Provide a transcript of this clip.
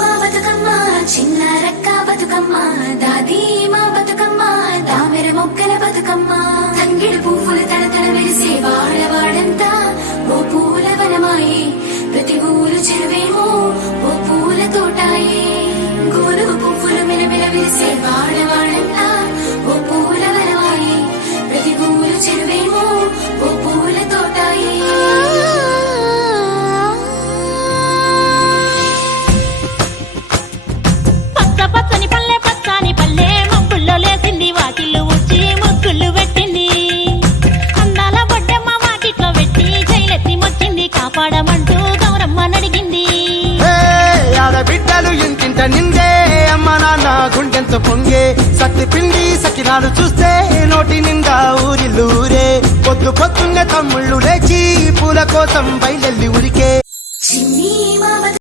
మా బతుకమ్మ చిన్న రక్క బతుకమ్మ దాది మా బతుకమ్మ దామెర మొక్కల బతుకమ్మ తంగిడు పువ్వులు తడతడ మెరిసే వాడవాడంతా ఓ పూల వనమాయే ప్రతి ఊరు చెరువేమో ఓ పూల తోటాయే గోరుగు పువ్వులు మెలమెల మెరిసే వాడవాడంతా ఓ పూల వనమాయే ప్రతి ఊరు చెరువేమో ఓ పూల తోటాయే పచ్చని పల్లె పచ్చని పల్లె మబ్బుల్లో లేసింది వాకిళ్ళు ఉచ్చి ముగ్గులు పెట్టింది అందాల బొడ్డమ్మ వాకిట్లో పెట్టి జైలెత్తి మొచ్చింది కాపాడమంటూ గౌరమ్మ నడిగింది ఆడబిడ్డలు ఇంటింట నిందే అమ్మ నాన్న గుండెంత పొంగే సత్తి పిండి సకినాలు చూస్తే నోటి నిండా ఊరిల్లూరే పొద్దున్నే తమ్ముళ్ళు లేచి పూల కోసం బయలెల్లి ఉరికి